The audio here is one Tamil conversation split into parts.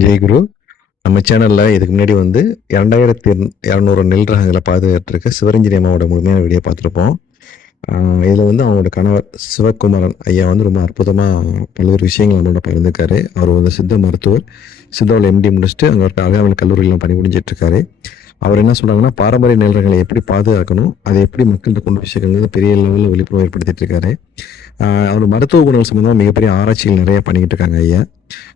ஜெய்குரு. நம்ம சேனல்ல இதுக்கு முன்னாடி 2200 நெல் ரகங்கள பாதுகாத்துருக்க சிவரஞ்சனி அம்மாவோட முழுமையான வீடியோ பார்த்துருப்போம். இதில அவங்களோட கணவர் சிவகுமாரன் ஐயா ரொம்ப அற்புதமா பல்வேறு விஷயங்கள் நம்மளோட பகிர்ந்துருக்காரு. அவர் சித்த மருத்துவர். சித்தாவுல எம்டி முடிச்சுட்டு அங்க இருக்க அகாவில் கல்லூரியில பணிபுரிஞ்சிட்டுருக்காரு. அவர் என்ன சொல்றாங்கன்னா, பாரம்பரிய நெல் ரகங்களை எப்படி பாதுகாக்கணும், அதை எப்படி மக்கள்கிட்ட கொண்டு போய் சேர்க்கணுங்கிறது பெரிய லெவல்ல விழிப்புணர்வு ஏற்படுத்திட்டு இருக்காரு. அவர் மருத்துவ குணங்கள் சம்மந்தமா மிகப்பெரிய ஆராய்ச்சிகள் நிறைய பண்ணிக்கிட்டு இருக்காங்க ஐயா.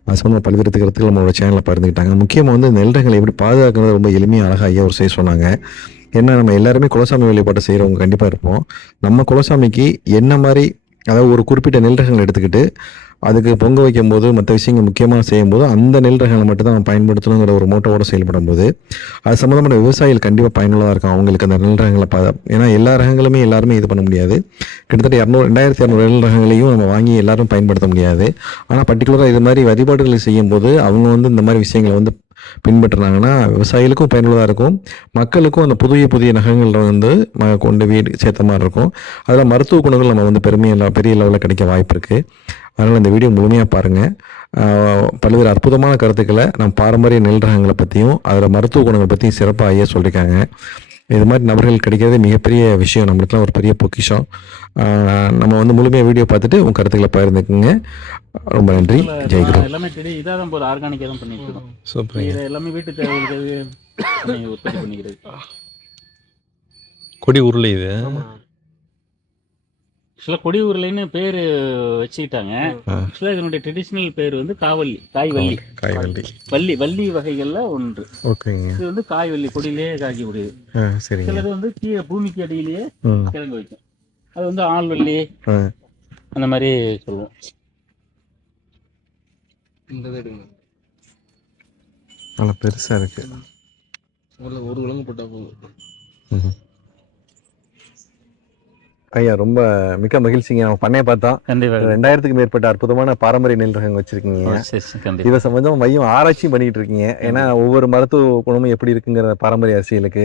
அது சம்மந்தமா பல்வேறு கருத்துக்கள் நம்மளோட சேனல்ல பகிர்ந்துக்கிட்டாங்க. முக்கியமா நெல் ரகங்களை எப்படி பாதுகாக்கிறது ரொம்ப எளிமையா, அழகா ஐயா ஒரு செய்தி சொன்னாங்க. ஏன்னா நம்ம எல்லாருமே குலசாமி வழிபாட்டை செய்கிறவங்க கண்டிப்பாக இருப்போம். நம்ம குலசாமிக்கு என்ன மாதிரி, அதாவது ஒரு குறிப்பிட்ட நெல் ரகங்கள் எடுத்துக்கிட்டு அதுக்கு பொங்க வைக்கும்போது மற்ற விஷயங்கள் முக்கியமாக செய்யும்போது அந்த நெல் ரகங்களை மட்டும் தான் பயன்படுத்தணுங்கிற ஒரு மோட்டோவோட செயல்படும் போது அது சம்மந்தமான விவசாயிகள் கண்டிப்பாக பயனுள்ளதாக இருக்கும். அவங்களுக்கு அந்த நெல் ரகங்களை ஏன்னா எல்லா ரகங்களுமே எல்லாருமே இது பண்ண முடியாது. கிட்டத்தட்ட 2200 நெல் ரகங்களையும் நம்ம வாங்கி எல்லாரும் பயன்படுத்த முடியாது. ஆனால் பர்டிகுலராக இது மாதிரி வழிபாடுகளை செய்யும்போது அவங்க இந்த மாதிரி விஷயங்களை பின்பற்றினாங்கன்னா விவசாயிகளுக்கும் பயனுள்ளதாக இருக்கும். மக்களுக்கும் அந்த புதிய நகங்கள் கொண்டு வீடு சேர்த்த மாதிரி இருக்கும். அதில் மருத்துவ குணங்கள் நம்ம பெரிய லெவலில் கிடைக்க வாய்ப்பு இருக்குது. அதனால் இந்த வீடியோ முழுமையாக பாருங்கள். பல்வேறு அற்புதமான கருத்துக்களை நம்ம பாரம்பரிய நெல் ரகங்களை பற்றியும் அதில் மருத்துவ குணங்களை பற்றியும் சிறப்பாக ஐயா சொல்லியிருக்காங்க. இது மாதிரி நபர்கள் கிடைக்கிறதே மிகப்பெரிய விஷயம், நம்மளுக்குலாம் ஒரு பெரிய பொக்கிஷம். நம்ம முழுமையாக வீடியோ பார்த்துட்டு உங்கள் கருத்துக்களை பகிர்ந்துக்குங்க. ரொம்ப நன்றி. ஜெய்குரு. எல்லாமே இதான் போது ஆர்கானிக்காக தான் பண்ணிட்டு இருக்கோம். சூப்பர். இது எல்லாமே வீட்டு தேவைகளுக்கு உற்பத்தி பண்ணிக்கிறது. கொடி உருளை இது ஆக்சுவலாக கொடி உருளைன்னு பேர் வச்சுக்கிட்டாங்க. ஆக்சுவலாக இதனுடைய ட்ரெடிஷ்னல் பேர் காவல்லி, காய்வல்லி. வள்ளி வகைகள்ல ஒன்று. ஓகேங்க. இது காய்வல்லி, கொடியிலேயே காய்க்கக்கூடியது. சிலது கீழே பூமிக்கு அடியிலேயே கிழங்கு வைக்கும். அது ஆள்வல்லி அந்த மாதிரி சொல்லுவோம். நல்லா பெருசா இருக்கு. ஒரு கிழங்கு போட்டா போதும். ஐயா ரொம்ப மிக்க மகிழ்ச்சிங்க. நம்ம பண்ணைய பார்த்தோம். 2000க்கும் மேற்பட்ட அற்புதமான பாரம்பரிய நெல் ரகங்கள் வச்சிருக்கீங்க. இதை சம்பந்தமா மையம் ஆராய்ச்சியும் பண்ணிக்கிட்டு இருக்கீங்க. ஏன்னா ஒவ்வொரு மருத்துவ குணமும் எப்படி இருக்குங்கிற பாரம்பரிய அரசியலுக்கு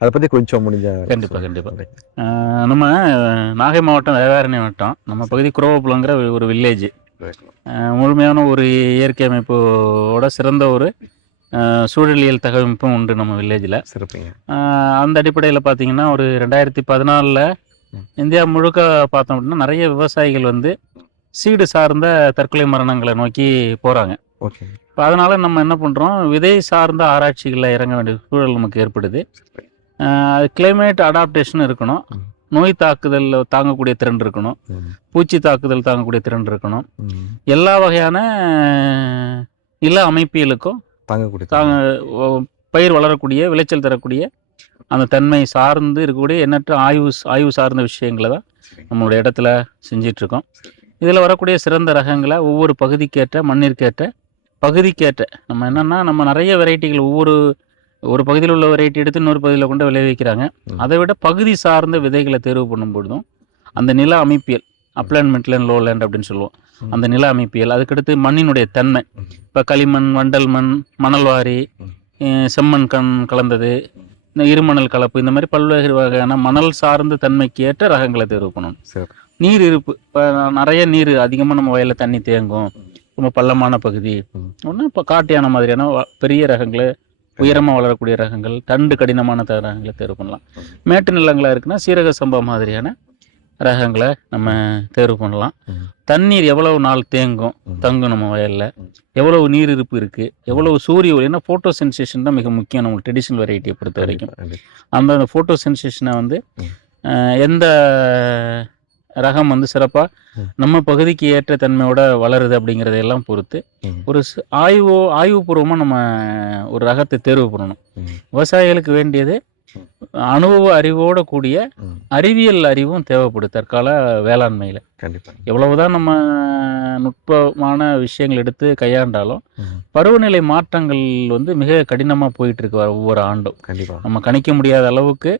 அதை பத்தி கொஞ்சம் முடிஞ்ச. கண்டிப்பா நம்ம நாகை மாவட்டம், வேதாரண்யம் மாவட்டம், நம்ம பகுதி குரோவப்புலங்கிற ஒரு வில்லேஜ். முழுமையான ஒரு இயற்கை அமைப்போட சிறந்த ஒரு சூழலியல் தகவமைப்பும் உண்டு நம்ம வில்லேஜில். சிறப்புங்க. அந்த அடிப்படையில் பார்த்தீங்கன்னா ஒரு 2014 இந்தியா முழுக்க பார்த்தோம் அப்படின்னா நிறைய விவசாயிகள் சீடு சார்ந்த தற்கொலை மரணங்களை நோக்கி போகிறாங்க. ஓகே. இப்போ அதனால் நம்ம என்ன பண்ணுறோம், விதை சார்ந்த ஆராய்ச்சிகளில் இறங்க வேண்டிய சூழல் நமக்கு ஏற்படுது. அது கிளைமேட் அடாப்டேஷன் இருக்கணும், நோய் தாக்குதல் தாங்கக்கூடிய திறன் இருக்கணும், பூச்சி தாக்குதல் தாங்கக்கூடிய திறன் இருக்கணும், எல்லா வகையான நில அமைப்பியலுக்கும் பயிர் வளரக்கூடிய, விளைச்சல் தரக்கூடிய அந்த தன்மை சார்ந்து இருக்கக்கூடிய எண்ணற்ற ஆய்வு சார்ந்த விஷயங்களை தான் நம்மளுடைய இடத்துல செஞ்சிட்ருக்கோம். இதில் வரக்கூடிய சிறந்த ரகங்களை ஒவ்வொரு பகுதிக்கேற்ற, மண்ணிற்கேற்ற, பகுதிக்கேற்ற நம்ம என்னென்னா, நம்ம நிறைய வெரைட்டிகள் ஒரு பகுதியில் உள்ள வெரைட்டி எடுத்து இன்னொரு பகுதியில் கொண்டு விளைவிக்கிறாங்க. அதை விட பகுதி சார்ந்த விதைகளை தேர்வு பண்ணும் பொழுதும் அந்த நில அமைப்பியல், அப்லேண்ட், மிட்லேண்ட், லோலேண்ட் அப்படின்னு சொல்லுவோம், அந்த நில அமைப்பியல், அதுக்கடுத்து மண்ணினுடைய தன்மை, இப்போ களிமண், வண்டல் மண், மணல்வாரி, செம்மண் கலந்தது, இந்த இருமணல் கலப்பு, இந்த மாதிரி பல்வேறு வகையான மணல் சார்ந்த தன்மைக்கு ஏற்ற ரகங்களை தேர்வு பண்ணணும். நீர் இருப்பு, இப்போ நிறைய நீர் அதிகமாக நம்ம வயலில் தண்ணி தேங்கும், ரொம்ப பள்ளமான பகுதி ஒன்று, இப்போ காட்டியான மாதிரியான பெரிய ரகங்களை, உயரமாக வளரக்கூடிய ரகங்கள், தண்டு கடினமான ரகங்களை தேர்வு பண்ணலாம். மேட்டு நிலங்களாக இருக்குன்னா சீரக சம்பா மாதிரியான ரகங்களை நம்ம தேர்வு பண்ணலாம். தண்ணீர் எவ்வளவு நாள் தங்கும் நம்ம வயலில், எவ்வளவு நீர் இருப்பு இருக்குது, எவ்வளவு சூரிய ஒளி, ஏன்னா ஃபோட்டோ சென்சேஷன் தான் மிக முக்கியம் நம்ம ட்ரெடிஷ்னல் வெரைட்டியை பொறுத்த வரைக்கும். அந்த ஃபோட்டோ சென்சேஷனை எந்த ரகம் சிறப்பாக நம்ம பகுதிக்கு ஏற்ற தன்மையோட வளருது அப்படிங்கிறதையெல்லாம் பொறுத்து ஒரு ஆய்வுபூர்வமாக நம்ம ஒரு ரகத்தை தேர்வு பண்ணணும். விவசாயிகளுக்கு வேண்டியது அனுபவ அறிவோட கூடிய அறிவியல் அறிவும் தேவைப்படுது தற்கால வேளாண்மையில். கண்டிப்பாக எவ்வளவுதான் நம்ம நுட்பமான விஷயங்கள் எடுத்து கையாண்டாலும் பருவநிலை மாற்றங்கள் மிக கடினமாக போயிட்டு இருக்கு ஒவ்வொரு ஆண்டும். கண்டிப்பாக நம்ம கணிக்க முடியாத அளவுக்கு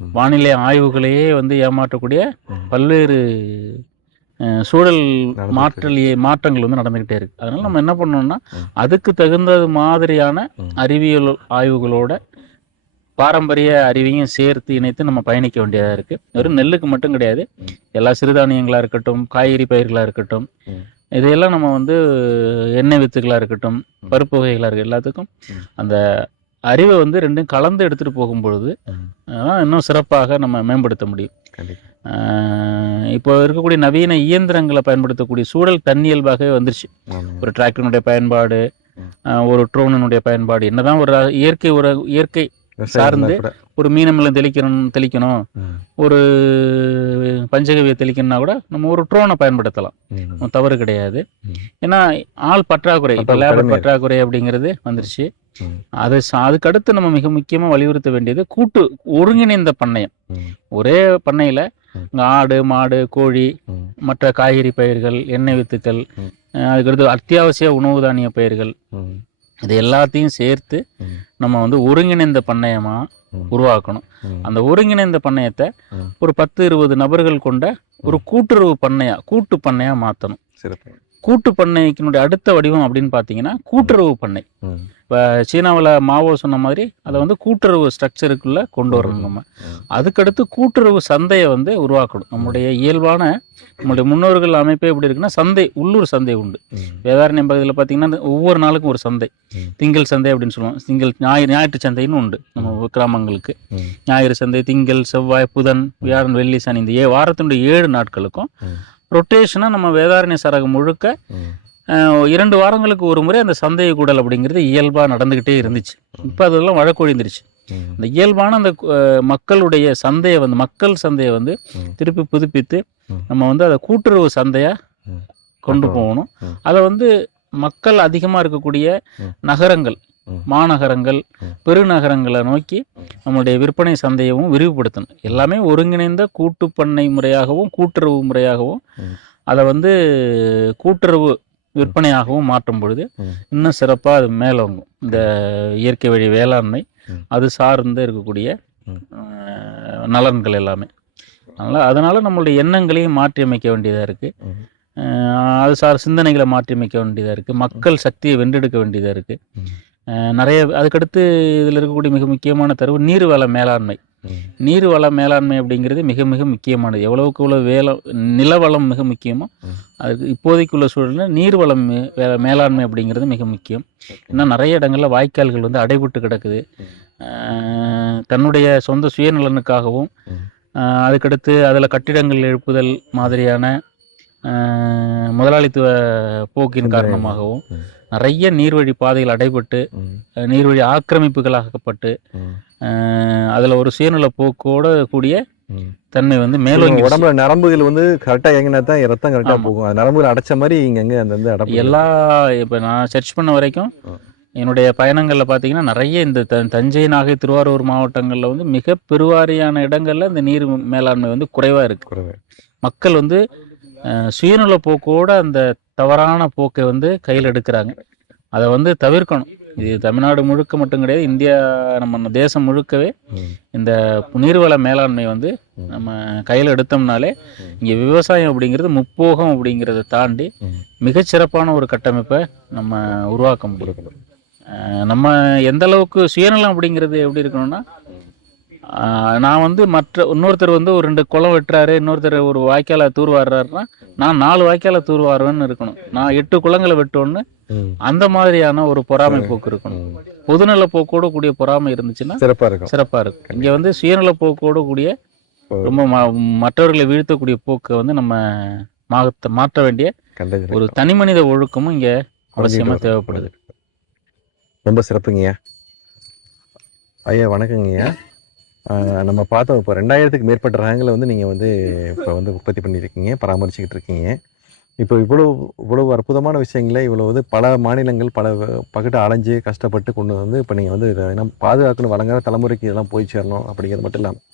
வானிலை ஆய்வுகளையே ஏமாற்றக்கூடிய பல்வேறு சூழல் மாற்றங்கள் நடந்துகிட்டே இருக்கு. அதனால நம்ம என்ன பண்ணோம்னா, அதுக்கு தகுந்த மாதிரியான அறிவியல் ஆய்வுகளோட பாரம்பரிய அறிவையும் சேர்த்து இணைத்து நம்ம பயணிக்க வேண்டியதாக இருக்குது. வெறும் நெல்லுக்கு மட்டும் கிடையாது, எல்லா சிறுதானியங்களாக இருக்கட்டும், காய்கறி பயிர்களாக இருக்கட்டும், இதையெல்லாம் நம்ம வந்து எண்ணெய் வித்துக்களாக இருக்கட்டும், பருப்பு வகைகளாக இருக்கு, எல்லாத்துக்கும் அந்த அறிவை வந்து ரெண்டும் கலந்து எடுத்துகிட்டு போகும்பொழுது இன்னும் சிறப்பாக நம்ம மேம்படுத்த முடியும். இப்போ இருக்கக்கூடிய நவீன இயந்திரங்களை பயன்படுத்தக்கூடிய சூழல் தன்னியல்பாகவே வந்துருச்சு. ஒரு டிராக்டரினுடைய பயன்பாடு, ஒரு ட்ரோனினுடைய பயன்பாடு, என்னதான் ஒரு இயற்கை சார்ந்து ஒரு மீனமில்லம் தெளிக்கணும், ஒரு பஞ்சகவியை தெளிக்கணும்னா கூட நம்ம ஒரு ட்ரோனை பயன்படுத்தலாம், தவறு கிடையாது. ஏன்னா ஆள் பற்றாக்குறை, இப்போ லேபர் பற்றாக்குறை அப்படிங்கிறது வந்துருச்சு. அதுக்கு அடுத்து நம்ம மிக முக்கியமாக வலியுறுத்த வேண்டியது ஒருங்கிணைந்த பண்ணையம். ஒரே பண்ணையில் ஆடு, மாடு, கோழி, மற்ற காய்கறி பயிர்கள், எண்ணெய் வித்துக்கள், அதுக்கடுத்து அத்தியாவசிய உணவு தானிய பயிர்கள், இது எல்லாத்தையும் சேர்த்து நம்ம வந்து ஒருங்கிணைந்த பண்ணையமா உருவாக்கணும். அந்த ஒருங்கிணைந்த பண்ணையத்தை ஒரு 10-20 நபர்கள் கொண்ட ஒரு கூட்டு பண்ணையா மாற்றணும். கூட்டு பண்ணைக்கினுடைய அடுத்த வடிவம் அப்படின்னு பார்த்தீங்கன்னா கூட்டுறவு பண்ணை. இப்போ சீனாவில் மாவோ சொன்ன மாதிரி அதை வந்து கூட்டுறவு ஸ்ட்ரக்சருக்குள்ளே கொண்டு வரணும். நம்ம அதுக்கடுத்து கூட்டுறவு சந்தையை வந்து உருவாக்கணும். நம்முடைய இயல்பான நம்மளுடைய முன்னோர்கள் அமைப்பே எப்படி இருக்குன்னா, உள்ளூர் சந்தை உண்டு. வேதாரண்யம் பகுதியில் பார்த்தீங்கன்னா ஒவ்வொரு நாளுக்கும் ஒரு சந்தை, திங்கள் சந்தை அப்படின்னு சொல்லுவோம். ஞாயிற்று சந்தைன்னு உண்டு நம்ம கிராமங்களுக்கு. ஞாயிறு சந்தை திங்கள், செவ்வாய், புதன், வியாழன், வெள்ளி, சனி, இந்த வாரத்தினுடைய 7 நாட்களுக்கும் ரொட்டேஷனாக நம்ம வேதாரண்ய சரகம் முழுக்க 2 வாரங்களுக்கு ஒரு முறை அந்த சந்தையை கூடல் அப்படிங்கிறது இயல்பாக நடந்துக்கிட்டே இருந்துச்சு. இப்போ அதெல்லாம் வழக்கொழிந்துருச்சு. அந்த இயல்பான அந்த மக்களுடைய சந்தையை வந்து மக்கள் சந்தையை வந்து திருப்பி புதுப்பித்து நம்ம வந்து அதை கூட்டுறவு சந்தையாக கொண்டு போகணும். அதை வந்து மக்கள் அதிகமாக இருக்கக்கூடிய நகரங்கள், மாநகரங்கள், பெருநகரங்களை நோக்கி நம்மளுடைய விற்பனை சந்தையவும் விரிவுபடுத்தணும். எல்லாமே ஒருங்கிணைந்த கூட்டு பண்ணை முறையாகவும் கூட்டுறவு முறையாகவும் அதை வந்து கூட்டுறவு விற்பனையாகவும் மாற்றும் பொழுது இன்னும் சிறப்பாக அது மேலோங்கும். இந்த இயற்கை வழி வேளாண்மை, அது சார்ந்து இருக்கக்கூடிய நலன்கள் எல்லாமே. அதனால் நம்மளுடைய எண்ணங்களையும் மாற்றி அமைக்க வேண்டியதாக இருக்குது. அது சார் சிந்தனைகளை மாற்றி அமைக்க வேண்டியதாக இருக்குது. மக்கள் சக்தியை வென்றெடுக்க வேண்டியதாக இருக்குது. நிறைய அதுக்கடுத்து இதில் இருக்கக்கூடிய மிக முக்கியமான தரவு நீர்வள மேலாண்மை. நீர்வள மேலாண்மை அப்படிங்கிறது மிக மிக முக்கியமானது. எவ்வளவுக்கு எவ்வளோ நிலவளம் மிக முக்கியமோ அதுக்கு இப்போதைக்குள்ள சூழலில் நீர்வளம் மேலாண்மை அப்படிங்கிறது மிக முக்கியம். இன்னும் நிறைய இடங்களில் வாய்க்கால்கள் வந்து அடைபட்டு கிடக்குது. தன்னுடைய சொந்த சுயநலனுக்காகவும் அதுக்கடுத்து அதில் கட்டிடங்கள் எழுப்புதல் மாதிரியான முதலாளித்துவ போக்கின் காரணமாகவும் நிறைய நீர்வழி பாதைகள் அடைபட்டு நீர்வழி ஆக்கிரமிப்புகளாக்கப்பட்டு அதில் ஒரு சுயநல போக்கோட கூடிய தன்மை வந்து மேலோங்கி உடம்புல நரம்புகள் வந்து கரெக்டாக எங்கன்னா தான் ரத்தம் கரெக்டாக போகும். அது நரம்புகள் அடைச்ச மாதிரி இங்கே அந்த எல்லா இப்போ நான் சர்ச் பண்ண வரைக்கும் என்னுடைய பயணங்களில் பார்த்தீங்கன்னா நிறைய இந்த தஞ்சை, நாகை, திருவாரூர் மாவட்டங்களில் வந்து மிக பெருவாரியான இடங்களில் இந்த நீர் மேலாண்மை வந்து குறைவாக இருக்குது. மக்கள் வந்து சுயநல போக்கோட அந்த தவறான போக்கை வந்து கையில் எடுக்கிறாங்க. அதை வந்து தவிர்க்கணும். இது தமிழ்நாடு முழுக்க மட்டும் கிடையாது, இந்தியா நம்ம தேசம் முழுக்கவே இந்த நீர்வள மேலாண்மை வந்து நம்ம கையில் எடுத்தோம்னாலே இங்கே விவசாயம் அப்படிங்கிறது முப்போகம் அப்படிங்கிறத தாண்டி மிகச்சிறப்பான ஒரு கட்டமைப்பை நம்ம உருவாக்க முடியும். நம்ம எந்த அளவுக்கு சுயநலம் அப்படிங்கிறது எப்படி இருக்கணும்னா, நான் வந்து இன்னொருத்தர் வந்து ஒரு 2 குளம் வெட்டுறாரு, இன்னொருத்தர் ஒரு வாய்க்காலை தூர்வாடுறாருன்னா நான் 4 வாய்க்காலை தூர்வாருவேன்னு இருக்கணும். நான் 8 குளங்களை வெட்டோன்னு அந்த மாதிரியான ஒரு பொறாமை போக்கு இருக்கணும். பொதுநல போக்கோடு கூடிய பொறாமை இருந்துச்சுன்னா சிறப்பாக இருக்கும். இங்கே வந்து சுயநல போக்கோடு கூடிய ரொம்ப மற்றவர்களை வீழ்த்தக்கூடிய போக்கை வந்து நம்ம மாற்ற வேண்டிய ஒரு தனி மனித ஒழுக்கமும் இங்கே அவசியமாக தேவைப்படுது. ரொம்ப சிறப்புங்கய்யா. ஐயா வணக்கங்கய்யா. நம்ம பார்த்தோம் இப்போ 2000க்கு மேற்பட்ட ரகங்களை வந்து நீங்கள் வந்து இப்போ வந்து உற்பத்தி பண்ணியிருக்கீங்க, பராமரிச்சுக்கிட்டு இருக்கீங்க. இப்போ இவ்வளவு அற்புதமான விஷயங்களை இவ்வளோ வந்து பல மாநிலங்கள் பல பக்கத்து அலைஞ்சு கஷ்டப்பட்டு கொண்டு வந்து இப்போ நீங்கள் வந்து இதை பாதுகாக்கணும், வழங்குற தலைமுறைக்கு இதெல்லாம் போய் சேரணும் அப்படிங்கிறது மட்டும் இல்லாமல்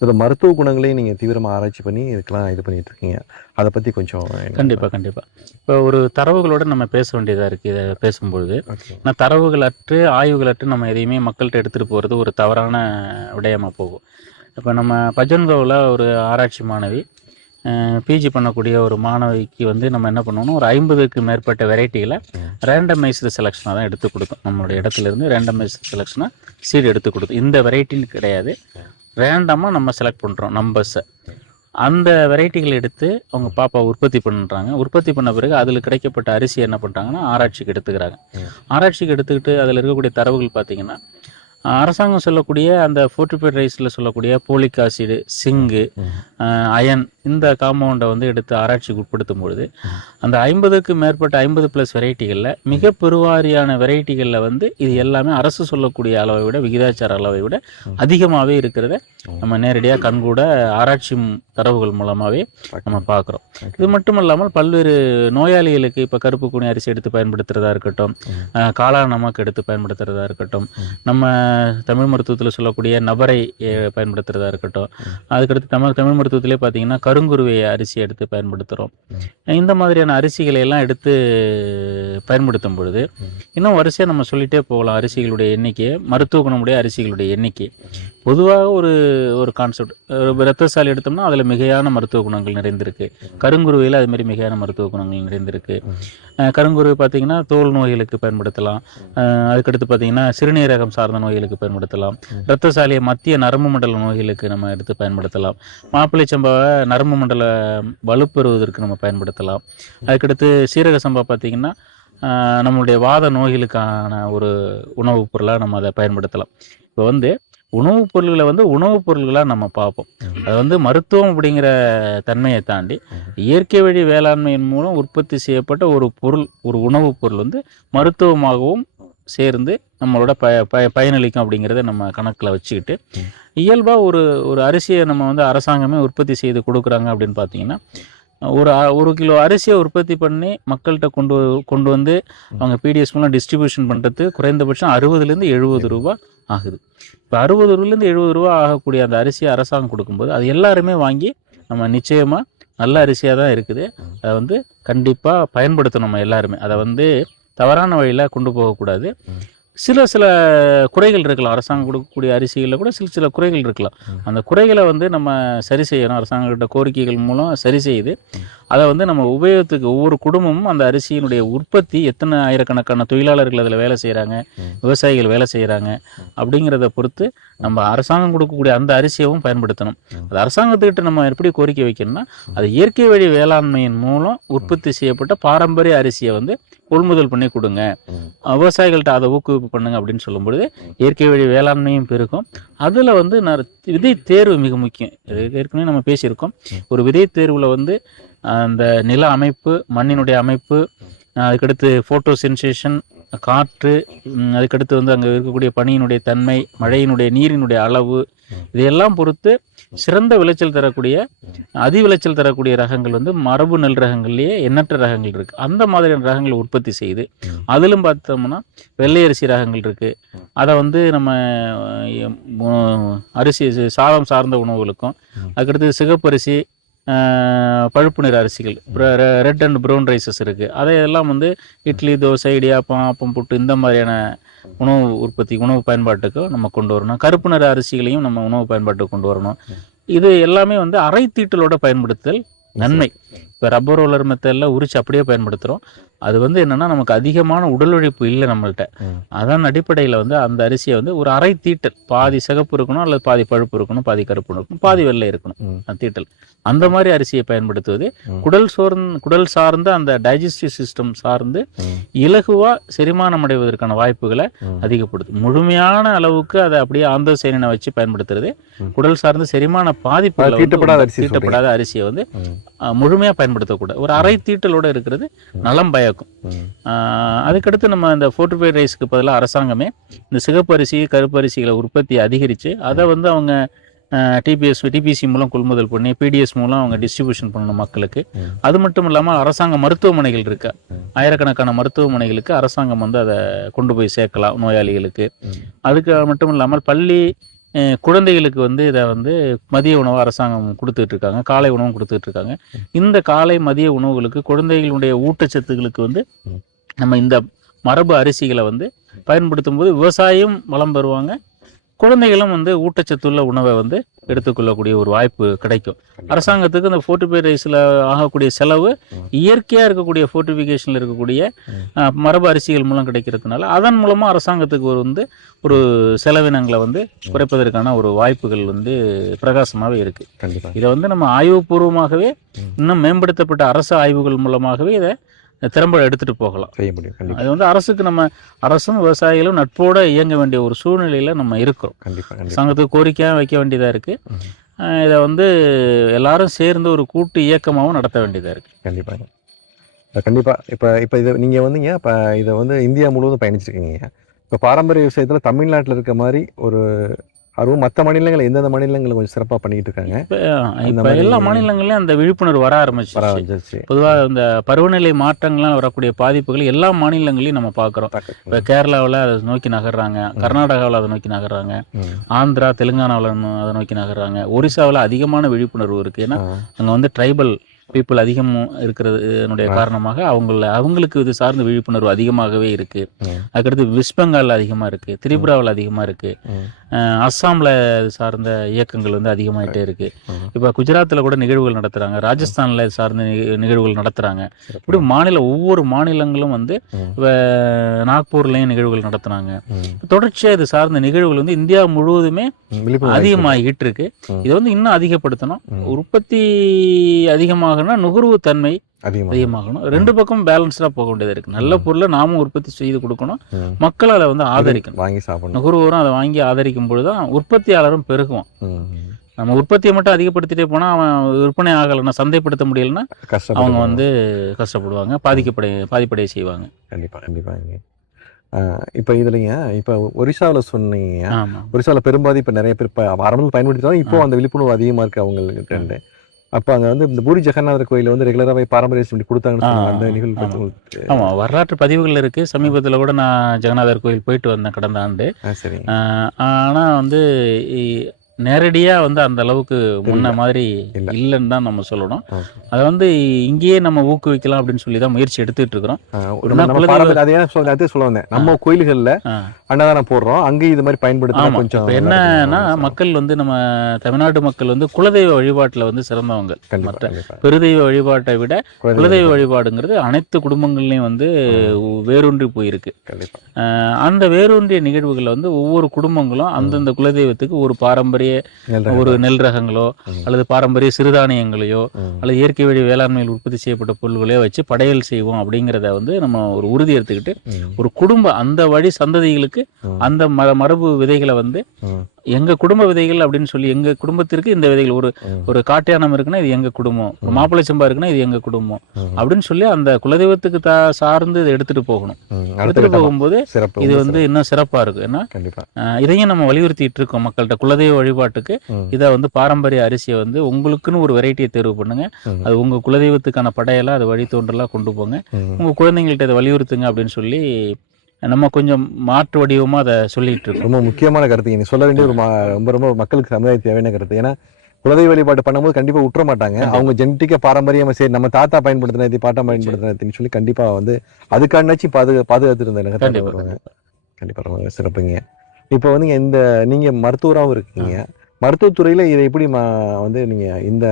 இதில் மருத்துவ குணங்களையும் நீங்கள் தீவிரமாக ஆராய்ச்சி பண்ணி இதுக்கெல்லாம் இது பண்ணிட்டு இருக்கீங்க. அதை பற்றி கொஞ்சம். கண்டிப்பாக இப்போ ஒரு தரவுகளோடு நம்ம பேச வேண்டியதாக இருக்குது. இதை பேசும்பொழுது நான் தரவுகளற்று ஆய்வுகளற்று நம்ம எதையுமே மக்கள்கிட்ட எடுத்துகிட்டு போகிறது ஒரு தவறான விடயமாக போகும். இப்போ நம்ம பஜன்கோவில் ஒரு ஆராய்ச்சி மாணவி பிஜி பண்ணக்கூடிய ஒரு மாணவிக்கு வந்து நம்ம என்ன பண்ணுவோம்னா ஒரு 50க்கு மேற்பட்ட வெரைட்டிகளை ரேண்டமைஸ்டு செலெக்ஷனாக தான் எடுத்து கொடுத்தோம். நம்மளுடைய இடத்துலேருந்து ரேண்டமைஸ்டு செலெக்ஷனாக சீடு எடுத்து கொடுத்தோம். இந்த வெரைட்டின்னு கிடையாது, ரேண்டமாக நம்ம செலக்ட் பண்ணுறோம் நம்பர்ஸை. அந்த வெரைட்டிகள் எடுத்து அவங்க பாப்பா உற்பத்தி பண்ணுறாங்க. உற்பத்தி பண்ண பிறகு அதில் கிடைக்கப்பட்ட அரிசி என்ன பண்ணுறாங்கன்னா ஆராய்ச்சிக்கு எடுத்துக்கிறாங்க. ஆராய்ச்சிக்கு எடுத்துக்கிட்டு அதில் இருக்கக்கூடிய தரவுகள் பார்த்திங்கன்னா அரசாங்கம் சொல்லக்கூடிய அந்த ஃபோர்ட்டிஃபைட் ரைஸில் சொல்லக்கூடிய போலிக் ஆசிடு, சிங்கு, அயன் இந்த காம்பவுண்டை வந்து எடுத்து ஆராய்ச்சிக்கு உட்படுத்தும் பொழுது அந்த 50க்கு மேற்பட்ட 50+ வெரைட்டிகளில் மிக பெருவாரியான வெரைட்டிகளில் வந்து இது எல்லாமே அரசு சொல்லக்கூடிய அளவை விட விகிதாச்சார அளவை விட அதிகமாகவே இருக்கிறத நம்ம நேரடியாக கண்கூட ஆராய்ச்சி தரவுகள் மூலமாகவே நம்ம பார்க்குறோம். இது மட்டும் இல்லாமல் பல்வேறு நோயாளிகளுக்கு இப்போ கருப்பு கூனி அரிசி எடுத்து பயன்படுத்துகிறதா இருக்கட்டும், காளான் நமக்கு எடுத்து பயன்படுத்துகிறதா இருக்கட்டும், நம்ம தமிழ் மருத்துவத்தில் சொல்லக்கூடிய நபரை பயன்படுத்துகிறதா இருக்கட்டும், அதுக்கடுத்து தமிழ் மருத்துவத்திலே பார்த்திங்கன்னா கருங்குருவை அரிசி எடுத்து பயன்படுத்துகிறோம். இந்த மாதிரியான அரிசிகளை எல்லாம் எடுத்து பயன்படுத்தும் பொழுது இன்னும் வரிசையாக நம்ம சொல்லிகிட்டே போகலாம். அரிசிகளுடைய எண்ணிக்கை, மருத்துவ குணமுடைய அரிசிகளுடைய எண்ணிக்கை பொதுவாக ஒரு கான்செப்ட். ரத்தசாலி எடுத்தோம்னா அதில் மிகையான மருத்துவ குணங்கள் நிறைந்திருக்கு. கருங்குருவையில் அதுமாரி மிகையான மருத்துவ குணங்கள் நிறைந்திருக்கு. கருங்குருவை பார்த்திங்கன்னா தோல் நோய்களுக்கு பயன்படுத்தலாம். அதுக்கடுத்து பார்த்திங்கன்னா சிறுநீரகம் சார்ந்த நோய்களுக்கு பயன்படுத்தலாம். ரத்தசாலியை மத்திய நரம்பு மண்டல நோய்களுக்கு நம்ம எடுத்து பயன்படுத்தலாம். மாப்பிள்ளை சம்பாவை நரம்பு மண்டல வலுப்பெறுவதற்கு நம்ம பயன்படுத்தலாம். அதுக்கடுத்து சீரக சம்பா பார்த்திங்கன்னா நம்மளுடைய வாத நோய்களுக்கான ஒரு உணவுப் பொருளாக நம்ம அதை பயன்படுத்தலாம். இப்போ வந்து உணவுப் பொருள்களை வந்து உணவுப் பொருள்களாக நம்ம பார்ப்போம். அது வந்து மருத்துவம் அப்படிங்கிற தன்மையை தாண்டி இயற்கை வழி வேளாண்மையின் மூலம் உற்பத்தி செய்யப்பட்ட ஒரு பொருள், ஒரு உணவுப் பொருள் வந்து மருத்துவமாகவும் சேர்ந்து நம்மளோட பயனளிக்கும் அப்படிங்கிறத நம்ம கணக்கில் வச்சுக்கிட்டு இயல்பாக ஒரு அரிசியை நம்ம வந்து அரசாங்கமே உற்பத்தி செய்து கொடுக்குறாங்க அப்படின்னு பார்த்தீங்கன்னா ஒரு கிலோ அரிசியை உற்பத்தி பண்ணி மக்கள்கிட்ட கொண்டு வந்து அவங்க பிடிஎஸ் மூலம் டிஸ்ட்ரிபியூஷன் பண்ணுறது குறைந்தபட்சம் 60லேருந்து 70 ரூபா ஆகுது. இப்போ 60 ரூபாயிலேருந்து 70 ரூபா ஆகக்கூடிய அந்த அரிசியை அரசாங்கம் கொடுக்கும்போது அது எல்லாருமே வாங்கி நம்ம நிச்சயமாக நல்ல அரிசியாக தான் இருக்குது. அதை வந்து கண்டிப்பாக பயன்படுத்தணும் நம்ம எல்லாருமே. அதை வந்து தவறான வழியில் கொண்டு போகக்கூடாது. சில குறைகள் இருக்கலாம். அரசாங்கம் கொடுக்கக்கூடிய அரிசிகளில் கூட சில குறைகள் இருக்கலாம். அந்த குறைகளை வந்து நம்ம சரி செய்யணும். அரசாங்கக்கிட்ட கோரிக்கைகள் மூலம் சரி செய்து அதை வந்து நம்ம உபயோகத்துக்கு ஒவ்வொரு குடும்பமும் அந்த அரிசியினுடைய உற்பத்தி எத்தனை ஆயிரக்கணக்கான தொழிலாளர்கள் அதில் வேலை செய்கிறாங்க, விவசாயிகள் வேலை செய்கிறாங்க அப்படிங்கிறத பொறுத்து நம்ம அரசாங்கம் கொடுக்கக்கூடிய அந்த அரிசியவும் பயன்படுத்தணும். அது அரசாங்கத்துக்கிட்ட நம்ம எப்படி கோரிக்கை வைக்கணும்னா அது இயற்கை வழி வேளாண்மையின் மூலம் உற்பத்தி செய்யப்பட்ட பாரம்பரிய அரிசியை வந்து கொள்முதல் பண்ணி கொடுங்க, விவசாயிகள்கிட்ட அதை ஊக்குவிப்பு பண்ணுங்க அப்படின்னு சொல்லும்பொழுது இயற்கை வழி வேளாண்மையும் பெருக்கும். அதில் வந்து விதை தேர்வு மிக முக்கியம். ஏற்கனவே நம்ம பேசியிருக்கோம். ஒரு விதை தேர்வில் வந்து அந்த நில அமைப்பு, மண்ணினுடைய அமைப்பு, அதுக்கடுத்து ஃபோட்டோ சென்சேஷன், காற்று, அதுக்கடுத்து வந்து அங்கே இருக்கக்கூடிய பனியினுடைய தன்மை, மழையினுடைய நீரினுடைய அளவு, இதையெல்லாம் பொறுத்து சிறந்த விளைச்சல் தரக்கூடிய அதி விளைச்சல் தரக்கூடிய ரகங்கள் வந்து மரபு நெல் ரகங்கள்லேயே எண்ணற்ற ரகங்கள் இருக்குது. அந்த மாதிரியான ரகங்களை உற்பத்தி செய்து அதிலும் பார்த்தோம்னா வெள்ளை அரிசி ரகங்கள் இருக்குது. அதை வந்து நம்ம அரிசி சாதம் சார்ந்த உணவுகளுக்கும், அதுக்கடுத்து சிகப்பரிசி, பழுப்பு நிற அரிசிகள், ரெட் அண்ட் ப்ரௌன் ரைசஸ் இருக்குது. அதையெல்லாம் வந்து இட்லி, தோசை, இடியாப்பம், ஆப்பம், புட்டு இந்த மாதிரியான உணவு பயன்பாட்டுக்கு நம்ம கொண்டு வரணும். கருப்பு நிற அரிசிகளையும் நம்ம உணவு பயன்பாட்டுக்கு கொண்டு வரணும். இது எல்லாமே வந்து அரை தீட்டலோட பயன்படுத்துதல் நன்மை. இப்போ ரப்பர் ரோலர் மெத்தடில் உரிச்சு அப்படியே பயன்படுத்துகிறோம். அது வந்து என்னென்னா நமக்கு அதிகமான உடல் உழைப்பு இல்லை நம்மள்கிட்ட. அதன் அடிப்படையில் வந்து அந்த அரிசியை வந்து ஒரு அரை தீட்டல், பாதி சிகப்பு இருக்கணும், அல்லது பாதி பழுப்பு இருக்கணும், பாதி கருப்பு இருக்கணும், பாதி வெள்ளை இருக்கணும் தீட்டல், அந்த மாதிரி அரிசியை பயன்படுத்துவது குடல் சார்ந்த அந்த டைஜஸ்டிவ் சிஸ்டம் சார்ந்து இலகுவா செரிமானம் அடைவதற்கான வாய்ப்புகளை அதிகப்படுத்தும். முழுமையான அளவுக்கு அதை அப்படியே ஆந்தோசைனை வச்சு பயன்படுத்துறது குடல் சார்ந்த செரிமான பாதிப்பு தீட்டப்படாத அரிசியை வந்து முழுமையாக பயன்படுத்தக்கூடாது. ஒரு அரை தீட்டலோட இருக்கிறது நலம் பயக்கும். அதுக்கடுத்து நம்ம இந்த ஃபோர்ட்டிஃபைட் ரைஸ்க்கு பதிலாக அரசாங்கமே இந்த சிகப்பு அரிசி, கருப்பு அரிசிகளை உற்பத்தியை அதிகரித்து அதை வந்து அவங்க டிபிசி மூலம் கொள்முதல் பண்ணி பிடிஎஸ் மூலம் அவங்க டிஸ்ட்ரிபியூஷன் பண்ணணும் மக்களுக்கு. அது மட்டும் இல்லாமல் அரசாங்க மருத்துவமனைகள் இருக்கு, ஆயிரக்கணக்கான மருத்துவமனைகளுக்கு அரசாங்கம் வந்து அதை கொண்டு போய் சேர்க்கலாம் நோயாளிகளுக்கு. அதுக்கு மட்டும் இல்லாமல் பள்ளி குழந்தைகளுக்கு வந்து இதை வந்து மதிய உணவு அரசாங்கம் கொடுத்துட்டு இருக்காங்க, காலை உணவும் கொடுத்துட்டு இருக்காங்க. இந்த காலை மதிய உணவுகளுக்கு குழந்தைகளுடைய ஊட்டச்சத்துக்களுக்கு வந்து நம்ம இந்த மரபு அரிசிகளை வந்து பயன்படுத்தும் போது விவசாயம் வளம் பெறுவாங்க, குழந்தைகளும் வந்து ஊட்டச்சத்துள்ள உணவை வந்து எடுத்துக்கொள்ளக்கூடிய ஒரு வாய்ப்பு கிடைக்கும். அரசாங்கத்துக்கு இந்த ஃபோர்ட்டிஃபைட் ரைஸில் ஆகக்கூடிய செலவு இயற்கையாக இருக்கக்கூடிய ஃபோர்ட்டிஃபிகேஷனில் இருக்கக்கூடிய மரபு அரிசிகள் மூலம் கிடைக்கிறதுனால அதன் மூலமாக அரசாங்கத்துக்கு ஒரு செலவினங்களை வந்து குறைப்பதற்கான ஒரு வாய்ப்புகள் வந்து பிரகாசமாகவே இருக்குது. கண்டிப்பாக இதை வந்து நம்ம ஆய்வுபூர்வமாகவே இன்னும் மேம்படுத்தப்பட்ட அரசு ஆய்வுகள் மூலமாகவே இதை திறம்பட எடுத்துகிட்டு போகலாம். செய்ய முடியும். அது வந்து அரசும் விவசாயிகளும் நட்போடு இயங்க வேண்டிய ஒரு சூழ்நிலையில் நம்ம இருக்கிறோம். கண்டிப்பாக அரசாங்கத்துக்கு கோரிக்கையாக வைக்க வேண்டியதாக இருக்குது. இதை வந்து எல்லாரும் சேர்ந்து ஒரு கூட்டு இயக்கமாகவும் நடத்த வேண்டியதாக இருக்குது. கண்டிப்பாக இப்போ இதை நீங்கள் வந்தீங்க. இப்போ இதை வந்து இந்தியா முழுவதும் பயணிச்சிருக்கீங்க. இப்போ பாரம்பரிய விவசாயத்தில் தமிழ்நாட்டில் இருக்க மாதிரி ஒரு அதுவும் மற்ற மாநிலங்கள் எந்தெந்த மாநிலங்கள் கொஞ்சம் சிறப்பாக பண்ணிக்கிட்டு இருக்காங்க? இப்போ எல்லா மாநிலங்கள்லையும் அந்த விழிப்புணர்வு வர ஆரம்பிச்சிருச்சு. பொதுவாக இந்த பருவநிலை மாற்றங்கள்லாம் வரக்கூடிய பாதிப்புகள் எல்லா மாநிலங்களையும் நம்ம பார்க்குறோம். இப்போ கேரளாவில் அதை நோக்கி நகர்றாங்க, கர்நாடகாவில் அதை நோக்கி நகர்றாங்க, ஆந்திரா தெலுங்கானாவில் அதை நோக்கி நகர்றாங்க. ஒரிசாவில் அதிகமான விழிப்புணர்வு இருக்குது. ஏன்னா அங்கே வந்து ட்ரைபல் பீப்புள் அதிகம் இருக்கிறதுனுடைய காரணமாக அவங்களுக்கு இது சார்ந்த விழிப்புணர்வு அதிகமாகவே இருக்குது. அதுக்கடுத்து வெஸ்ட் பெங்காலில் அதிகமாக இருக்குது, திரிபுராவில் அதிகமாக இருக்குது, அஸ்ஸாமில் இது சார்ந்த இயக்கங்கள் வந்து அதிகமாகிட்டே இருக்குது. இப்போ குஜராத்தில் கூட நிகழ்வுகள் நடத்துகிறாங்க, ராஜஸ்தானில் இது சார்ந்த நிகழ்வுகள் நடத்துகிறாங்க. இப்படி ஒவ்வொரு மாநிலங்களும் வந்து இப்போ நாக்பூர்லேயும் நிகழ்வுகள் நடத்துனாங்க. தொடர்ச்சியாக இது சார்ந்த நிகழ்வுகள் வந்து இந்தியா முழுவதுமே அதிகமாகிட்டு இருக்கு. இதை வந்து இன்னும் அதிகப்படுத்தணும். உற்பத்தி அதிகமாக நுகர்வு தன்மை அதிகமாகணும். ரெண்டு பக்கம் பேலன்ஸ்டா போக வேண்டியது இருக்கு. நல்ல பொருளை நாமும் உற்பத்தி செய்து கொடுக்கணும், மக்கள் அதை வந்து ஆதரிக்கணும், வாங்கி சாப்பிடணும். நுகர்வோரும் அதை வாங்கி ஆதரிக்கும் பொழுதுதான் உற்பத்தியாளரும் பெருகுவான். நம்ம உற்பத்தியை மட்டும் அதிகப்படுத்திட்டே போனா அவன் விற்பனை ஆகலைன்னா, சந்தைப்படுத்த முடியலன்னா அவங்க வந்து கஷ்டப்படுவாங்க, பாதிப்படைய செய்வாங்க. கண்டிப்பாக. இப்போ இதுலைங்க இப்போ ஒரிசாவில் சொன்னீங்க. ஒரிசாவில் பெரும்பாதி நிறைய பேர் ஆரம்பத்தில் பயன்படுத்தினாலும் இப்போ அந்த விழிப்புணர்வு அதிகமாக இருக்கு அவங்களுக்கு. அப்போ அங்கே வந்து இந்த பூரி ஜெகநாதர் கோயிலில் வந்து ரெகுலராகவே பாரம்பரிய கொடுத்தாங்கன்னு அந்த நிகழ்வு. ஆமாம், வரலாற்று பதிவுகள் இருக்குது. சமீபத்தில் கூட நான் ஜெகநாதர் கோயில் போயிட்டு வந்தேன் கடந்த ஆண்டு. சரி. ஆனால் வந்து நேரடியாக வந்து அந்த அளவுக்கு முன்ன மாதிரி இல்லைன்னு தான் நம்ம சொல்லணும். அதை வந்து இங்கேயே நம்ம ஊக்குவிக்கலாம் அப்படின்னு சொல்லி தான் முயற்சி எடுத்துட்டு இருக்கிறோம். நம்ம கோயில்களில் அன்னதானம் போடுறோம், அங்கேயும் இது மாதிரி பயன்படுத்தலாம். கொஞ்சம் என்னன்னா மக்கள் வந்து நம்ம தமிழ்நாட்டு மக்கள் வந்து குலதெய்வ வழிபாட்டில் வந்து சிறந்தவங்க. மற்ற பெருதெய்வ வழிபாட்டை விட குலதெய்வ வழிபாடுங்கிறது அனைத்து குடும்பங்கள்லையும் வந்து வேரூன்றி போயிருக்கு. அந்த வேரூன்றிய நிகழ்வுகளை வந்து ஒவ்வொரு குடும்பங்களும் அந்தந்த குலதெய்வத்துக்கு ஒரு பாரம்பரிய ஒரு நெல் ரகங்களோ அல்லது பாரம்பரிய சிறுதானியங்களையோ அல்லது இயற்கை வழி வேளாண்மையில் உற்பத்தி செய்யப்பட்ட பொருள்களையோ வச்சு படையல் செய்வோம் அப்படிங்கிறத வந்து நம்ம ஒரு உறுதி எடுத்துக்கிட்டு ஒரு குடும்பம் அந்த வழி சந்ததிகளுக்கு அந்த மரபு விதைகளை வந்து எங்க குடும்ப விதைகள் அப்படின்னு சொல்லி எங்க குடும்பத்திற்கு இந்த விதைகள் ஒரு காட்டியானம் இருக்குன்னா இது எங்க குடும்பம், ஒரு மாப்பிள்ளை சம்பா இருக்குன்னா இது எங்க குடும்பம் அப்படின்னு சொல்லி அந்த குலதெய்வத்துக்கு சார்ந்து இதை எடுத்துட்டு போகணும். எடுத்துட்டு போகும்போது இது வந்து இன்னும் சிறப்பா இருக்கும். ஏன்னா இதையும் நம்ம வலியுறுத்திட்டு இருக்கோம் மக்கள்கிட்ட. குலதெய்வ வழிபாட்டுக்கு இதை வந்து பாரம்பரிய அரிசியை வந்து உங்களுக்குன்னு ஒரு வெரைட்டியை தேர்வு பண்ணுங்க, அது உங்க குலதெய்வத்துக்கான படையலா அது வழித்தோன்றலா கொண்டு போங்க, உங்க குழந்தைங்கள்ட்ட இதை வலியுறுத்துங்க அப்படின்னு சொல்லி நம்ம கொஞ்சம் மாற்று வடிவமாக அதை சொல்லிட்டு இருக்கோம். ரொம்ப முக்கியமான கருத்து நீங்க சொல்ல வேண்டிய ரொம்ப மக்களுக்கு சமுதாய தேவையான கருத்து. ஏன்னா குலதெய்வ வழிபாடு பண்ணும்போது கண்டிப்பா விட்டுற மாட்டாங்க. அவங்க ஜெனட்டிக்கா பாரம்பரியமா சரி நம்ம தாத்தா பயன்படுத்தினது பாட்டா பயன்படுத்தினதுன்னு சொல்லி கண்டிப்பா வந்து அதுக்காண்டாச்சு பாதுகாத்து இருந்த கண்டிப்பா ரொம்ப சிறப்புங்க. இப்போ வந்து நீங்க மருத்துவராகவும் இருக்கீங்க. மருத்துவத்துறையில இதை எப்படி வந்து நீங்க இந்த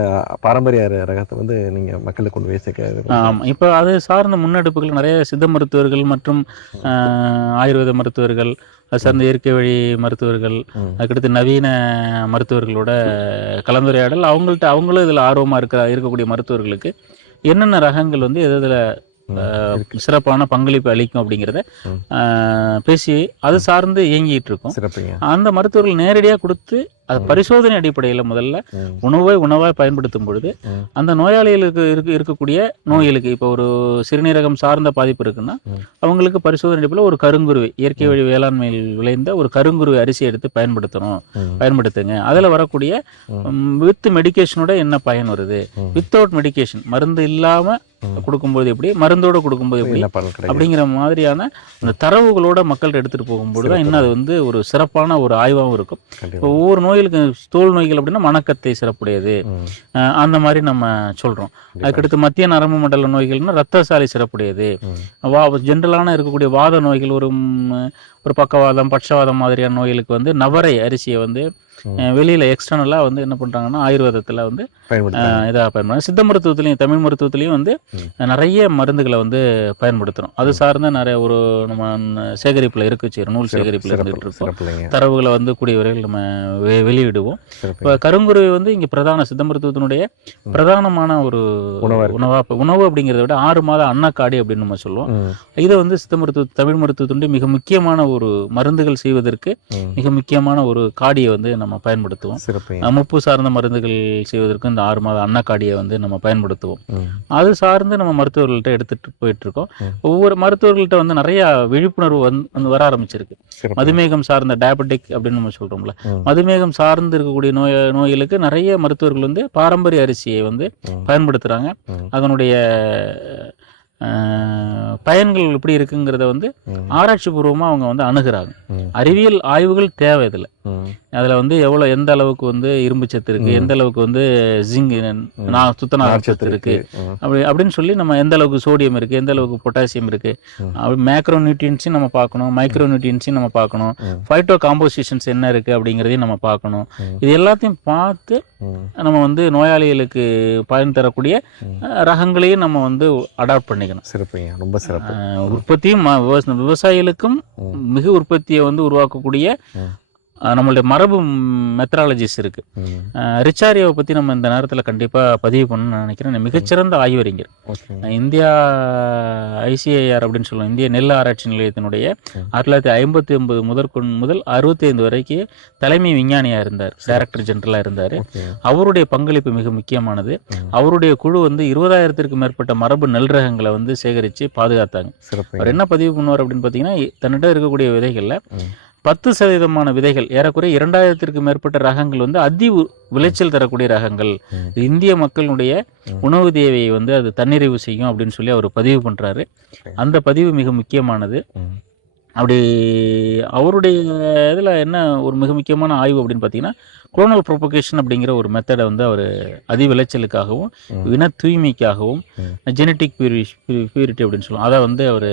பாரம்பரிய ரகத்தை வந்து நீங்க மக்களுக்கு கொண்டு போய் சேர்க்க? இப்போ அது சார்ந்த முன்னெடுப்புகள் நிறைய சித்த மருத்துவர்கள் மற்றும் ஆயுர்வேத மருத்துவர்கள், அது சார்ந்த இயற்கை வழி மருத்துவர்கள், அதுக்கடுத்து நவீன மருத்துவர்களோட கலந்துரையாடல். அவங்களும் இதில் ஆர்வமாக இருக்கக்கூடிய மருத்துவர்களுக்கு என்னென்ன ரகங்கள் வந்து எதில் சிறப்பான பங்களிப்பு அளிக்கும் அப்படிங்கிறத பேசி அது சார்ந்து இயங்கிட்டு இருக்கோம். அந்த மருத்துவர்கள் நேரடியாக கொடுத்து அது பரிசோதனை அடிப்படையில் முதல்ல உணவாக பயன்படுத்தும் பொழுது அந்த நோயாளிகளுக்கு இருக்கக்கூடிய நோய்களுக்கு இப்போ ஒரு சிறுநீரகம் சார்ந்த பாதிப்பு இருக்குன்னா அவங்களுக்கு பரிசோதனை அடிப்படையில் ஒரு கருங்குருவை இயற்கை வழி வேளாண்மையில் விளைந்த ஒரு கருங்குருவை அரிசி எடுத்து பயன்படுத்துங்க. அதில் வரக்கூடிய வித் மெடிக்கேஷனோட என்ன பயன் வருது, வித்தவுட் மெடிக்கேஷன் மருந்து இல்லாமல் கொடுக்கும்போது எப்படி, மருந்தோட கொடுக்கும்போது எப்படி அப்படிங்கிற மாதிரியான அந்த தரவுகளோட மக்கள்கிட்ட எடுத்துட்டு போகும்போது தான் இன்னும் அது வந்து ஒரு சிறப்பான ஒரு ஆய்வாகவும் இருக்கும். ஒவ்வொரு நோய் நோய்களுக்கு தோல் நோய்கள் அப்படின்னா மணக்கத்தை சிறப்புடையது, அந்த மாதிரி நம்ம சொல்கிறோம். அதுக்கடுத்து மத்திய நரம்பு மண்டல நோய்கள்னா ரத்தசாலி சிறப்புடையது. ஜென்ரலான இருக்கக்கூடிய வாத நோய்கள், ஒரு பக்கவாதம், பட்சவாதம் மாதிரியான நோய்களுக்கு வந்து நவரை அரிசியை வந்து வெளியில் எக்ஸ்டர்னலாக வந்து என்ன பண்ணுறாங்கன்னா ஆயுர்வேதத்தில் வந்து இதாக பயன்படுறாங்க. சித்த மருத்துவத்துலேயும் தமிழ் மருத்துவத்துலேயும் வந்து நிறைய மருந்துகளை வந்து பயன்படுத்துகிறோம். அது சார்ந்த நிறைய நம்ம சேகரிப்பில் இருக்கு, நூல் சேகரிப்பில் இருந்துகிட்டு இருக்கோம். தரவுகளை வந்து கூடிய விரைவில் நம்ம வெளியிடுவோம். இப்போ கருங்குருவி வந்து இங்கே பிரதான சித்த மருத்துவத்தினுடைய பிரதானமான ஒரு உணவு அப்படிங்கிறத விட 6 மாத அன்னக்காடி அப்படின்னு நம்ம சொல்லுவோம். இதை வந்து சித்த மருத்துவ தமிழ் மருத்துவத்தினுடைய மிக முக்கியமான ஒரு மருந்துகள் செய்வதற்கு மிக முக்கியமான ஒரு காடியை வந்து நம்ம பயன்படுத்துவோம். முப்பு சார்ந்த மருந்துகள் செய்வதற்கு இந்த 6 மாத அன்னக்காடியை வந்து நம்ம பயன்படுத்துவோம். அது சார்ந்து நம்ம மருத்துவர்கள்ட்ட எடுத்துட்டு போயிட்டு இருக்கோம். ஒவ்வொரு மருத்துவர்கள்ட்ட வந்து நிறைய விழிப்புணர்வு வந்து வர ஆரம்பிச்சிருக்கு. மதுமேகம் சார்ந்த டயபெட்டிக் அப்படின்னு நம்ம சொல்றோம்ல, மதுமேகம் சார்ந்து இருக்கக்கூடிய நோய்களுக்கு நிறைய மருத்துவர்கள் வந்து பாரம்பரிய அரிசியை வந்து பயன்படுத்துறாங்க. அதனுடைய பயன்கள் எப்படி இருக்குங்கிறத வந்து ஆராய்ச்சி பூர்வமாக அவங்க வந்து அணுகுறாங்க. அறிவியல் ஆய்வுகள் தேவை இதில். அதில் வந்து எந்த அளவுக்கு வந்து இரும்பு சத்து இருக்குது, எந்த அளவுக்கு வந்து ஜிங்க் துத்தநாக சத்து இருக்குது அப்படின்னு சொல்லி நம்ம எந்த அளவுக்கு சோடியம் இருக்குது, எந்த அளவுக்கு பொட்டாசியம் இருக்குது, அப்படி மேக்ரோ நியூட்ரியன்ஸையும் நம்ம பார்க்கணும், மைக்ரோ நியூட்ரியன்ஸையும் நம்ம பார்க்கணும், ஃபைட்டோ காம்போசிஷன்ஸ் என்ன இருக்குது அப்படிங்கிறதையும் நம்ம பார்க்கணும். இது எல்லாத்தையும் பார்த்து நம்ம வந்து நோயாளிகளுக்கு பயன் தரக்கூடிய ரகங்களையும் நம்ம வந்து அடாப்ட் பண்ணிக்கணும். சிறப்புங்க, ரொம்ப சிறப்பு. உற்பத்தியும் விவசாயிகளுக்கும் மிக உற்பத்தியை வந்து உருவாக்கக்கூடிய நம்மளுடைய மரபு மெத்தடாலஜிஸ் இருக்கு. ரிச்சாரியோவை பற்றி நம்ம இந்த நேரத்தில் கண்டிப்பாக பதிவு பண்ணணும்னு நினைக்கிறேன். மிகச்சிறந்த ஆய்வறிஞர். இந்தியா ICAR அப்படின்னு சொல்லுவோம், இந்திய நெல் ஆராய்ச்சி நிலையத்தினுடைய 1959 முதல் 65 வரைக்கும் தலைமை விஞ்ஞானியாக இருந்தார், டைரக்டர் ஜெனரலாக இருந்தார். அவருடைய பங்களிப்பு மிக முக்கியமானது. அவருடைய குழு வந்து 20,000த்திற்கும் மேற்பட்ட மரபு நெல் ரகங்களை வந்து சேகரித்து பாதுகாத்தாங்க. அவர் என்ன பதிவு பண்ணுவார் அப்படின்னு பார்த்தீங்கன்னா, தன்னிடம் இருக்கக்கூடிய விதைகளில் 10% விதைகள், ஏறக்குறைய 2,000த்திற்கும் மேற்பட்ட ரகங்கள் வந்து விளைச்சல் தரக்கூடிய ரகங்கள், இந்திய மக்களுடைய உணவு தேவையை வந்து அது தன்னிறைவு செய்யும் அப்படின்னு சொல்லி அவர் பதிவு பண்ணுறாரு. அந்த பதிவு மிக முக்கியமானது. அப்படி அவருடைய இதில் என்ன ஒரு மிக முக்கியமான ஆய்வு அப்படின்னு பார்த்தீங்கன்னா, குளோனல் ப்ரொபகேஷன் அப்படிங்கிற ஒரு மெத்தடை வந்து அவர் விளைச்சலுக்காகவும் இன தூய்மைக்காகவும் ஜெனட்டிக் பியூரிட்டி அப்படின்னு சொல்லுவோம், அதை வந்து அவர்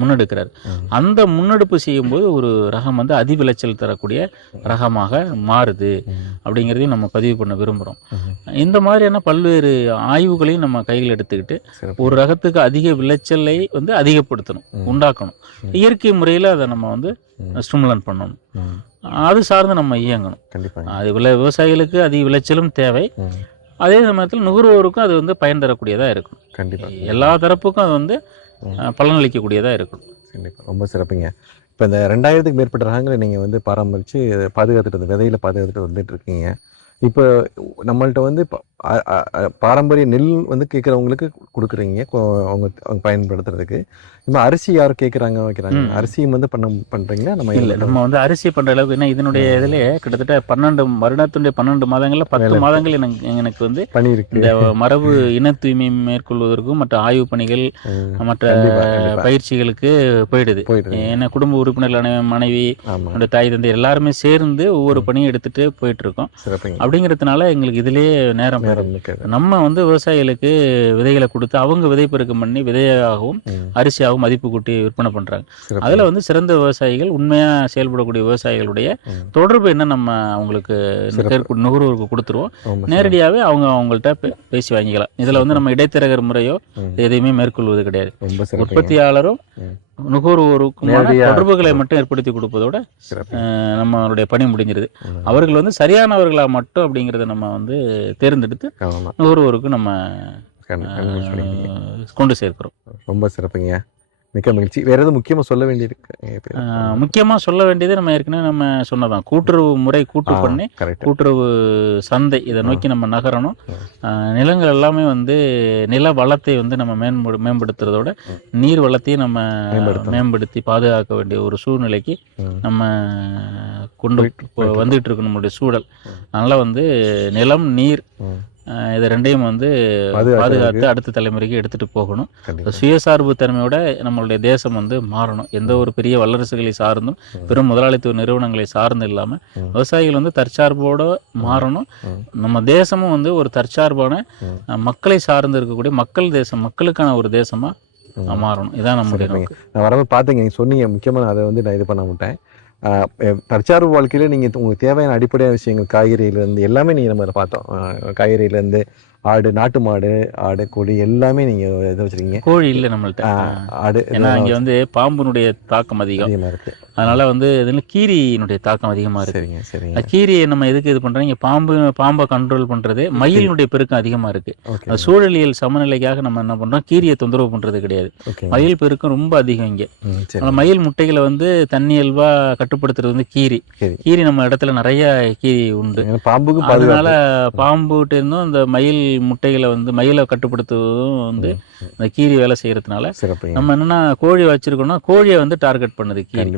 முன்னெடுக்கிறார். அந்த முன்னெடுப்பு செய்யும்போது ஒரு ரகம் வந்து விளைச்சல் தரக்கூடிய ரகமாக மாறுது அப்படிங்கிறதையும் நம்ம பதிவு பண்ண விரும்புகிறோம். இந்த மாதிரியான பல்வேறு ஆய்வுகளையும் நம்ம கையில் எடுத்துக்கிட்டு ஒரு ரகத்துக்கு அதிக விளைச்சலை வந்து அதிகப்படுத்தணும், உண்டாக்கணும். இயற்கை முறையில் அதை நம்ம வந்து ஸ்டிமுலன் பண்ணணும். அது சார்ந்து நம்ம இயங்கணும். அது விவசாயிகளுக்கு அதிக விளைச்சலும் தேவை, அதே சமயத்தில் நுகர்வோருக்கும் அது வந்து பயன் தரக்கூடியதாக இருக்கும். கண்டிப்பாக எல்லா தரப்புக்கும் அது வந்து பலனளிக்கக்கூடியதாக இருக்கும். கண்டிப்பாக ரொம்ப சிறப்புங்க. இப்போ இந்த 2,000த்துக்கு மேற்பட்ட ரகங்களை நீங்கள் வந்து பராமரித்து பாதுகாத்துட்டு விதையில் பாதுகாத்துட்டு வந்துட்டு இருக்கீங்க. இப்போ நம்மள்ட்ட வந்து பாரம்பரிய நெல் வந்து கேட்குறவங்களுக்கு கொடுக்குறீங்க, அவங்க பயன்படுத்துறதுக்கு. இப்போ அரிசி யார் கேட்குறாங்க வைக்கிறாங்க, அரிசியும் வந்து பண்ணுறீங்களா? நம்ம வந்து அரிசி பண்ணுற அளவுக்கு என்ன, இதனுடைய இதிலே கிட்டத்தட்ட 12 வருடத்துடைய 12 மாதங்களில் 10 மாதங்கள் எனக்கு வந்து பண்ணியிருக்கு. இந்த மரபு இன தூய்மை மேற்கொள்வதற்கும் மற்ற ஆய்வு பணிகள் மற்ற பயிற்சிகளுக்கு போயிடுது. ஏன்னா குடும்ப உறுப்பினர்களான மனைவி, தாய் தந்தை எல்லாருமே சேர்ந்து ஒவ்வொரு பணியும் எடுத்துகிட்டு போயிட்டுருக்கோம். அப்படிங்கிறதுனால எங்களுக்கு இதிலேயே நேரம் நம்ம வந்து விவசாயிகளுக்கு விதைகளை கொடுத்து அவங்க விதைப்பெருக்கம் பண்ணி விதையாகவும் அரிசியாகவும் மதிப்பு கூட்டி விற்பனை பண்றாங்க. அதுல வந்து சிறந்த விவசாயிகள், உண்மையா செயல்படக்கூடிய விவசாயிகளுடைய தொடர்பு என்ன நம்ம அவங்களுக்கு நுகர்வோருக்கு கொடுத்துருவோம். நேரடியாகவே அவங்கள்ட்ட பேசி வாங்கிக்கலாம். இதுல வந்து நம்ம இடைத்தரகர் முறையோ எதையுமே மேற்கொள்வது கிடையாது. உற்பத்தியாளரும் நுகர்வோருக்கும் தொடர்புகளை மட்டும் ஏற்படுத்தி கொடுப்பதோட நம்மளுடைய பணி முடிஞ்சிருது. அவர்கள் வந்து சரியானவர்களா மட்டும் அப்படிங்கிறத நம்ம வந்து தேர்ந்தெடுத்து நுகர்வோருக்கு நம்ம கொண்டு சேர்க்கிறோம். ரொம்ப சிறப்புங்க, மிக்க மகிழ்ச்சி. வேற எதுவும் முக்கியமாக சொல்ல வேண்டியது? முக்கியமாக சொல்ல வேண்டியது நம்ம ஏற்கனவே நம்ம சொன்னதான், கூட்டுறவு முறை பண்ணி கூட்டுறவு சந்தை இதை நோக்கி நம்ம நகரணும். நிலங்கள் எல்லாமே வந்து நில வளத்தை வந்து நம்ம மேம்படுத்துறதோட நீர் வளத்தையும் நம்ம மேம்படுத்தி பாதுகாக்க வேண்டிய ஒரு சூழ்நிலைக்கு நம்ம கொண்டு வந்துகிட்டு இருக்கோம் நம்மளுடைய சூழல். அதனால் வந்து நிலம், நீர், இது ரெண்டையும் வந்து பாதுகாத்து அடுத்த தலைமுறைக்கு எடுத்துகிட்டு போகணும். சுயசார்பு தன்மையோட நம்மளுடைய தேசம் வந்து மாறணும். எந்த ஒரு பெரிய வல்லரசுகளை சார்ந்தும் பெரும் முதலாளித்துவ நிறுவனங்களை சார்ந்து இல்லாமல் விவசாயிகள் வந்து தற்சார்போடு மாறணும். நம்ம தேசமும் வந்து ஒரு தற்சார்பான மக்களை சார்ந்து இருக்கக்கூடிய மக்கள் தேசம், மக்களுக்கான ஒரு தேசமாக மாறணும். இதான் நம்மளுடைய நோக்கம். நான் வரப்போ பார்த்தீங்க, நீங்கள் சொன்னீங்க முக்கியமாக, நான் அதை வந்து நான் இது பண்ண மாட்டேன். தற்சார்பு வாழ்க்கையில் நீங்கள் உங்களுக்கு தேவையான அடிப்படையான விஷயங்கள் காய்கறியிலேருந்து எல்லாமே நீங்கள் நம்ம பார்த்தோம். காய்கறியிலேருந்து ஆடு, நாட்டு மாடு, ஆடு, கோழி எல்லாமே நீங்கள் இதை வச்சுருக்கீங்க. கோழி இல்லை நம்மள்ட்ட, ஆடு. ஏன்னா இங்கே வந்து பாம்புனுடைய தாக்கம் அதிகமாக இருக்குது. அதனால் வந்து இதில் கீரியினுடைய தாக்கம் அதிகமாக இருக்குது. சரிங்க சரிங்க. கீரியை நம்ம எதுக்கு இது பண்ணுறோம், இங்கே பாம்பை கண்ட்ரோல் பண்ணுறது, மயிலினுடைய பெருக்கம் அதிகமாக இருக்குது. சூழலியல் சமநிலைக்காக நம்ம என்ன பண்ணுறோம், கீரியை தொந்தரவு பண்ணுறது கிடையாது. மயில் பெருக்கம் ரொம்ப அதிகம் இங்கே. மயில் முட்டைகளை வந்து தன்னியல்பாக கட்டுப்படுத்துறது வந்து கீரி நம்ம இடத்துல நிறைய கீரி உண்டு. பாம்புக்கு அதனால பாம்புகிட்ட இருந்தும் இந்த மயில் முட்டைகளை வந்து மயிலை கட்டுப்படுத்துவதும் வந்து இந்த கீரி வேலை செய்யறதுனால நம்ம என்னன்னா கோழி வச்சிருக்கோம்னா கோழியை வந்து டார்கெட் பண்ணுது கீரி.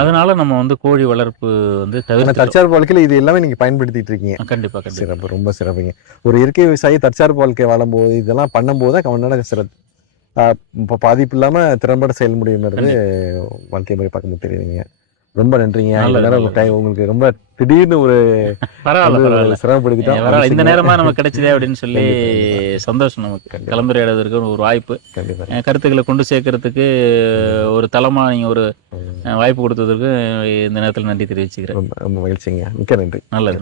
அதனால நம்ம வந்து கோழி வளர்ப்பு வந்து தற்சார்பு வாழ்க்கையில் இது எல்லாமே நீங்க பயன்படுத்திட்டு இருக்கீங்க. கண்டிப்பா சிறப்பு, ரொம்ப சிறப்புங்க. ஒரு இயற்கை விவசாயி தற்சார்பு வாழ்க்கை வாழும்போது இதெல்லாம் பண்ணும்போது அவனால இப்போ பாதிப்பு இல்லாம திறம்பட செயல் முடியுங்கிறது வாழ்க்கை முறை பார்க்கும்போது தெரியுதுங்க. ரொம்ப நன்றிங்க. உங்களுக்கு ரொம்ப திடீர்னு ஒரு சிரமப்படுத்திட்டோம். இந்த நேரமா நமக்கு கிடைச்சதே அப்படின்னு சொல்லி சந்தோஷம். நமக்கு கலந்துரையாடுவதற்கு ஒரு வாய்ப்பு, கருத்துக்களை கொண்டு சேர்க்கறதுக்கு ஒரு தளமா நீங்க ஒரு வாய்ப்பு கொடுத்ததற்கு இந்த நேரத்தில் நன்றி தெரிவிச்சுக்கிறேன். ரொம்ப மகிழ்ச்சிங்க. மிக்க நன்றி. நல்லது.